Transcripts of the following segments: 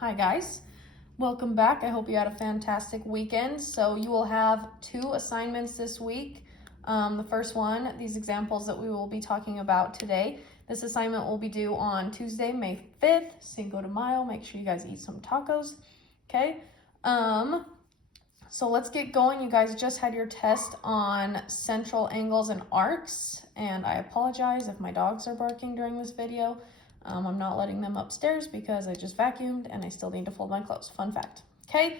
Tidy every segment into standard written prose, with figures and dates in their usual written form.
Hi guys, welcome back. I hope you had a fantastic weekend. So you will have 2 assignments this week. The first one, these examples that we will be talking about today. This assignment will be due on Tuesday, May 5th, Cinco de Mayo. Make sure you guys eat some tacos, okay? So let's get going. You guys just had your test on central angles and arcs, and I apologize if my dogs are barking during this video. I'm not letting them upstairs because I just vacuumed and I still need to fold my clothes. Fun fact, okay?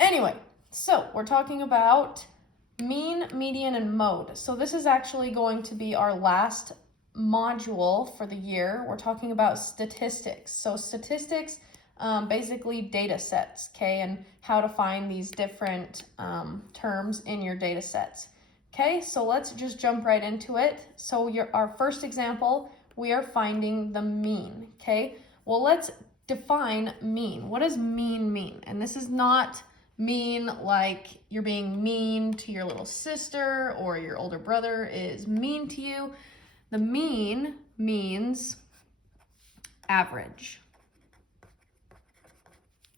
Anyway, so we're talking about mean, median, and mode. So this is actually going to be our last module for the year. We're talking about statistics. So statistics, basically data sets, okay, and how to find these different terms in your data sets. Okay, so let's just jump right into it. So our first example, we are finding the mean, okay? Well, let's define mean. What does mean mean? And this is not mean like you're being mean to your little sister or your older brother is mean to you. The mean means average.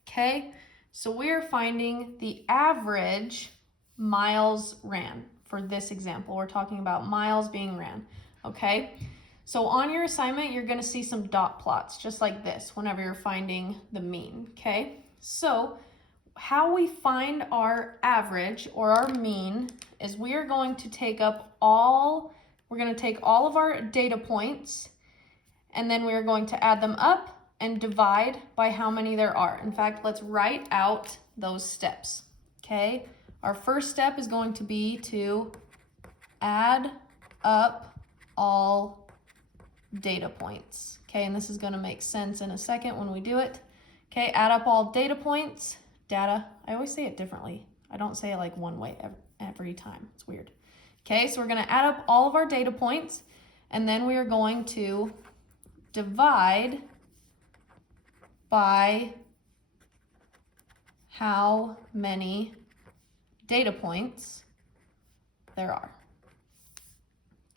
Okay, so we're finding the average miles ran for this example. We're talking about miles being ran, okay? So on your assignment, you're gonna see some dot plots, just like this, whenever you're finding the mean, okay? So how we find our average or our mean is we are going to take all of our data points, and then we are going to add them up and divide by how many there are. In fact, let's write out those steps, okay? Our first step is going to be to add up all data points, okay? And this is gonna make sense in a second when we do it. Okay, add up all data points, data. I always say it differently. I don't say it like one way every time. It's weird. Okay, so we're gonna add up all of our data points, and then we are going to divide by how many data points there are.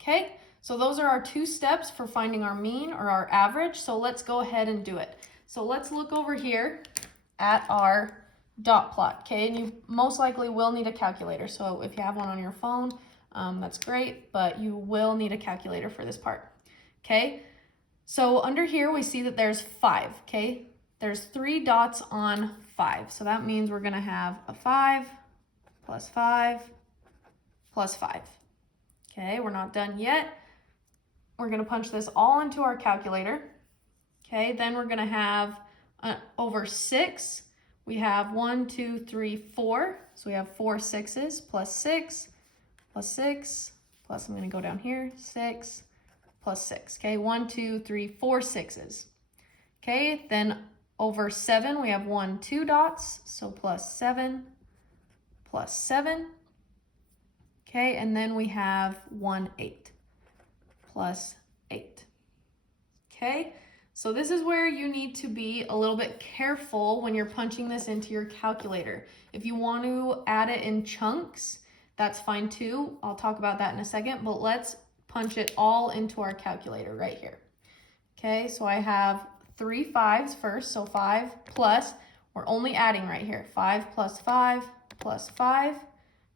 Okay, so those are our 2 steps for finding our mean or our average. So let's go ahead and do it. So let's look over here at our dot plot, okay? And you most likely will need a calculator. So if you have one on your phone, that's great, but you will need a calculator for this part, okay? So under here, we see that there's 5, okay? There's 3 dots on 5. So that means we're gonna have a 5 plus 5 plus 5. Okay, we're not done yet. We're gonna punch this all into our calculator. Okay, then we're gonna have over 6. We have 1, 2, 3, 4. So we have 4 6s plus 6 plus 6 plus, I'm gonna go down here, 6 plus 6. Okay, 1, 2, 3, 4 6s. Okay, then over 7, we have 1, 2 dots. So plus 7 plus 7. Okay, and then we have 1 8 plus 8. Okay, so this is where you need to be a little bit careful when you're punching this into your calculator. If you want to add it in chunks, that's fine too. I'll talk about that in a second, but let's punch it all into our calculator right here. Okay, so I have 3 5s first, so 5 plus, we're only adding right here, 5 plus 5 plus 5.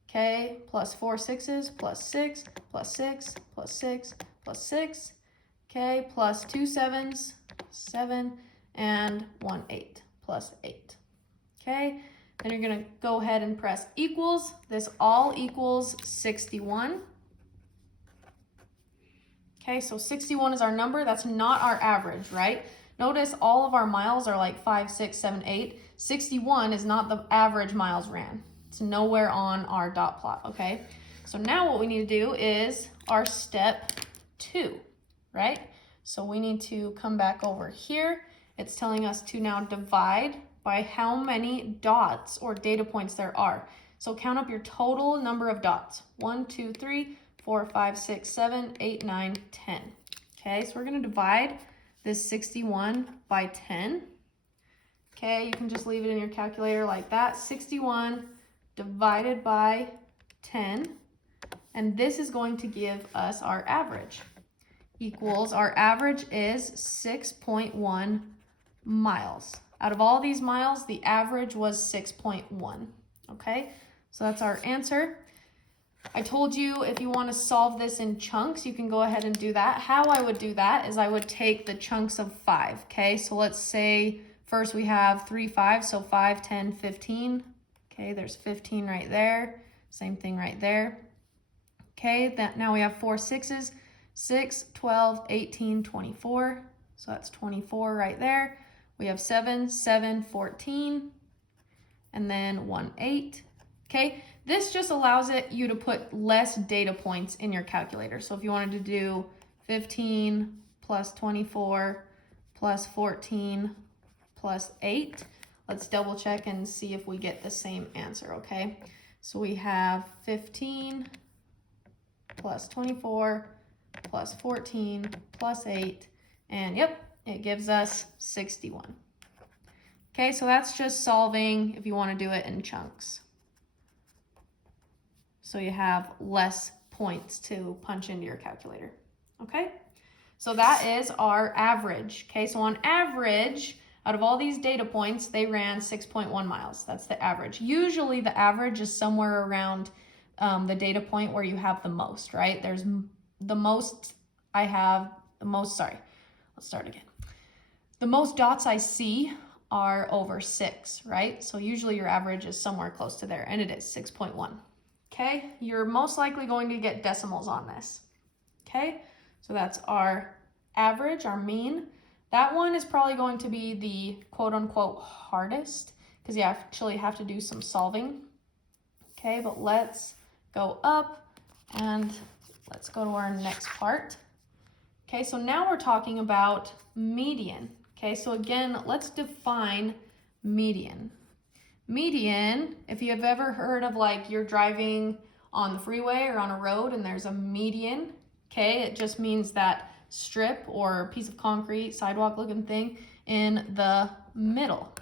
Okay, plus 4 6s, plus 6, plus 6, plus 6, plus 6. Okay, plus 2 7s, 7, and 1 8, plus 8. Okay, then you're gonna go ahead and press equals. This all equals 61. Okay, so 61 is our number. That's not our average, right? Notice all of our miles are like 5, 6, 7, 8. 61 is not the average miles ran. It's nowhere on our dot plot, okay? So now what we need to do is our step 2, right? So we need to come back over here. It's telling us to now divide by how many dots or data points there are. So count up your total number of dots. 1, 2, 3, 4, 5, 6, 7, 8, 9, 10. Okay, so we're gonna divide this 61 by 10. Okay, you can just leave it in your calculator like that. 61 divided by 10, and this is going to give us our average. Equals, our average is 6.1 miles. Out of all these miles, the average was 6.1. Okay, so that's our answer. I told you if you want to solve this in chunks, you can go ahead and do that. How I would do that is I would take the chunks of 5, okay? So let's say first we have 3 5s, so 5, 10, 15. Okay, there's 15 right there. Same thing right there. Okay, now we have 4 6s, 6, 12, 18, 24. So that's 24 right there. We have 7, 7, 14, and then 1, 8. Okay, this just allows you to put less data points in your calculator. So if you wanted to do 15 plus 24 plus 14 plus 8, let's double check and see if we get the same answer, okay? So we have 15 plus 24 plus 14 plus 8, and yep, it gives us 61. Okay, so that's just solving if you want to do it in chunks. So you have less points to punch into your calculator, okay? So that is our average, okay? So on average, out of all these data points, they ran 6.1 miles. That's the average. Usually the average is somewhere around the data point where you have the most, right? There's the most let's start again. The most dots I see are over 6, right? So usually your average is somewhere close to there, and it is 6.1. Okay, you're most likely going to get decimals on this. Okay, so that's our average, our mean. That one is probably going to be the quote-unquote hardest because you actually have to do some solving. Okay, but let's go up and let's go to our next part. Okay, so now we're talking about median. Okay, so again, let's define median. Median, if you have ever heard of like you're driving on the freeway or on a road and there's a median, okay, it just means that strip or piece of concrete, sidewalk looking thing in the middle.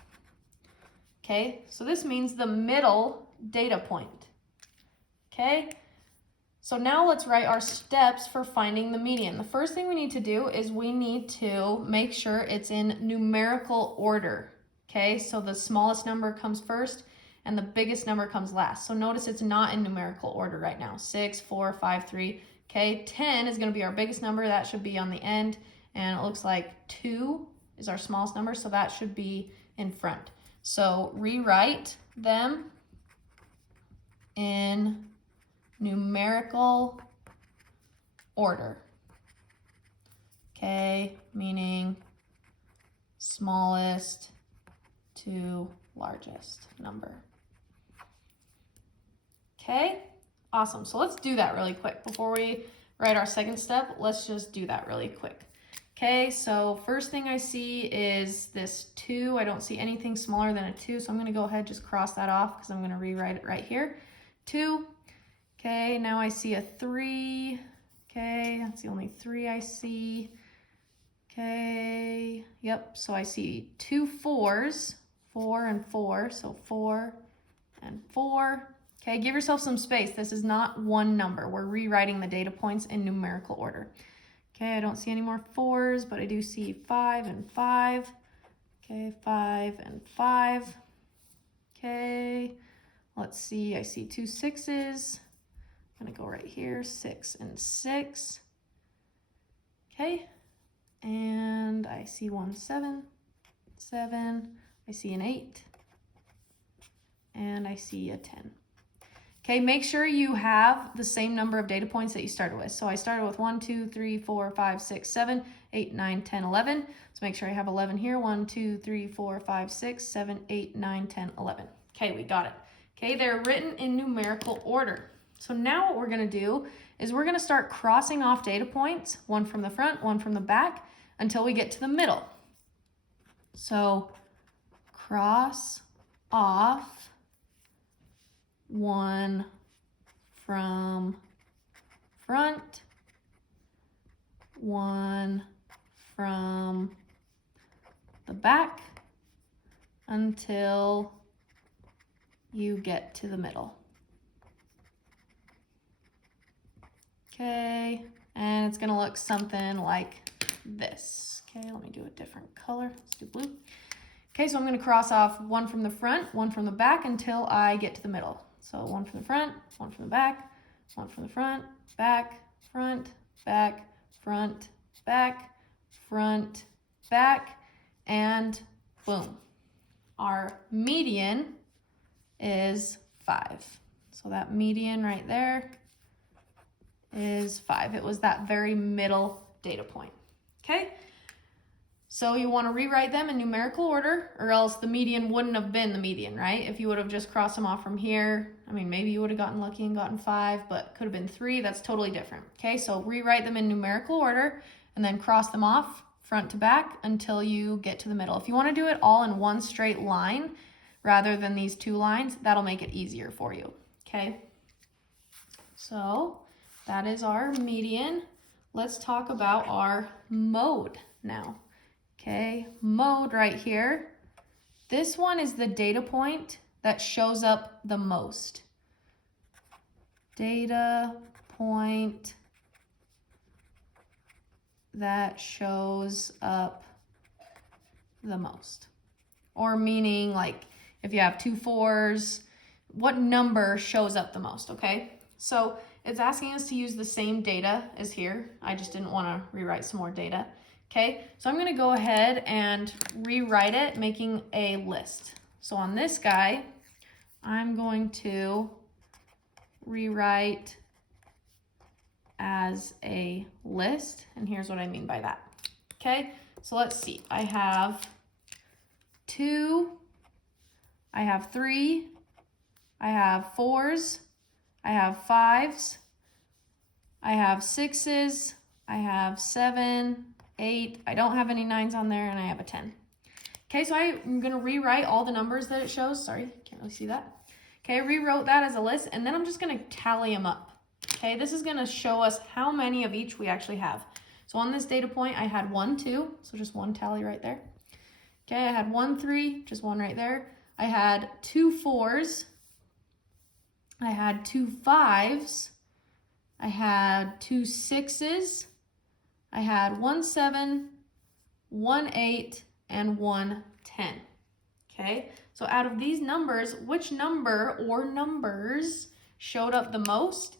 Okay, so this means the middle data point. Okay, so now let's write our steps for finding the median. The first thing we need to do is we need to make sure it's in numerical order. Okay, so the smallest number comes first and the biggest number comes last. So notice it's not in numerical order right now. 6, 4, 5, 3. Okay, 10 is going to be our biggest number. That should be on the end. And it looks like 2 is our smallest number, so that should be in front. So rewrite them in numerical order. Okay, meaning smallest to largest number. Okay, awesome. So let's do that really quick. Before we write our second step, let's just do that really quick. Okay, so first thing I see is this 2. I don't see anything smaller than a 2, so I'm gonna go ahead and just cross that off because I'm gonna rewrite it right here. 2. Okay, now I see a 3. Okay, that's the only 3 I see. Okay, yep, so I see 2 4s. 4 and 4, so 4 and 4. Okay, give yourself some space. This is not one number. We're rewriting the data points in numerical order. Okay, I don't see any more 4s, but I do see 5 and 5. Okay, 5 and 5. Okay, let's see. I see 2 6s. I'm gonna go right here, 6 and 6. Okay, and I see 1 7, 7. I see an 8, and I see a 10. Okay, make sure you have the same number of data points that you started with. So I started with 1, 2, 3, 4, 5, 6, 7, 8, 9, 10, 11. So make sure I have 11 here. 1, 2, 3, 4, 5, 6, 7, 8, 9, 10, 11. Okay, we got it. Okay, they're written in numerical order. So now what we're gonna do is we're gonna start crossing off data points, one from the front, one from the back, until we get to the middle. So cross off one from front, one from the back until you get to the middle. Okay, and it's gonna look something like this. Okay, let me do a different color. Let's do blue. Okay, so I'm going to cross off one from the front, one from the back until I get to the middle. So one from the front, one from the back, one from the front, back, front, back, front, back, front, back, and boom. Our median is 5. So that median right there is 5. It was that very middle data point. Okay? So you want to rewrite them in numerical order, or else the median wouldn't have been the median, right? If you would have just crossed them off from here, I mean, maybe you would have gotten lucky and gotten 5, but could have been 3. That's totally different. Okay, so rewrite them in numerical order and then cross them off front to back until you get to the middle. If you want to do it all in one straight line rather than these 2 lines, that'll make it easier for you. Okay, so that is our median. Let's talk about our mode now. Okay, mode right here. This one is the data point that shows up the most. Data point that shows up the most. Or meaning like if you have 2 4s, what number shows up the most, okay? So it's asking us to use the same data as here. I just didn't want to rewrite some more data. Okay, so I'm going to go ahead and rewrite it, making a list. So on this guy, I'm going to rewrite as a list, and here's what I mean by that. Okay, so let's see. I have 2, I have 3, I have 4s, I have 5s, I have 6s, I have 7, 8, I don't have any 9s on there, and I have a 10. Okay, so I'm going to rewrite all the numbers that it shows. Sorry, can't really see that. Okay, I rewrote that as a list, and then I'm just going to tally them up. Okay, this is going to show us how many of each we actually have. So on this data point, I had 1, 2, so just 1 tally right there. Okay, I had 1, 3, just 1 right there. I had 2 4s. I had 2 5s. I had 2 6s. I had 1 7, 1 8, and 1 10. Okay, so out of these numbers, which number or numbers showed up the most?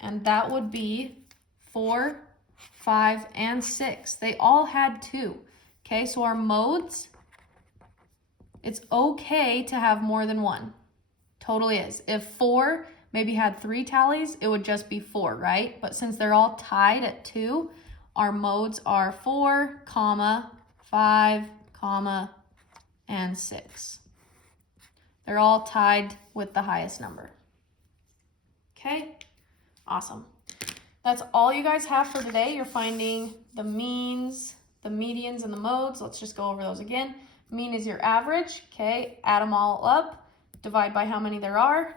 And that would be 4, 5, and 6. They all had 2. Okay, so our modes, it's okay to have more than 1. Totally is. If 4 maybe had 3 tallies, it would just be 4, right? But since they're all tied at 2, our modes are 4, 5, and 6. They're all tied with the highest number. Okay, awesome. That's all you guys have for today. You're finding the means, the medians, and the modes. Let's just go over those again. Mean is your average. Okay, add them all up, divide by how many there are.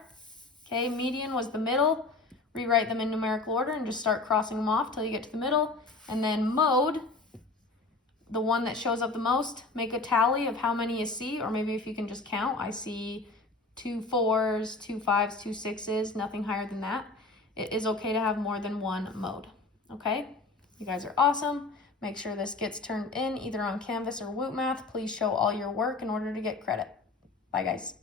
Okay, median was the middle. Rewrite them in numerical order and just start crossing them off till you get to the middle. And then mode, the one that shows up the most, make a tally of how many you see, or maybe if you can just count. I see 2 4s, 2 5s, 2 6s, nothing higher than that. It is okay to have more than 1 mode, okay? You guys are awesome. Make sure this gets turned in either on Canvas or Woot Math. Please show all your work in order to get credit. Bye, guys.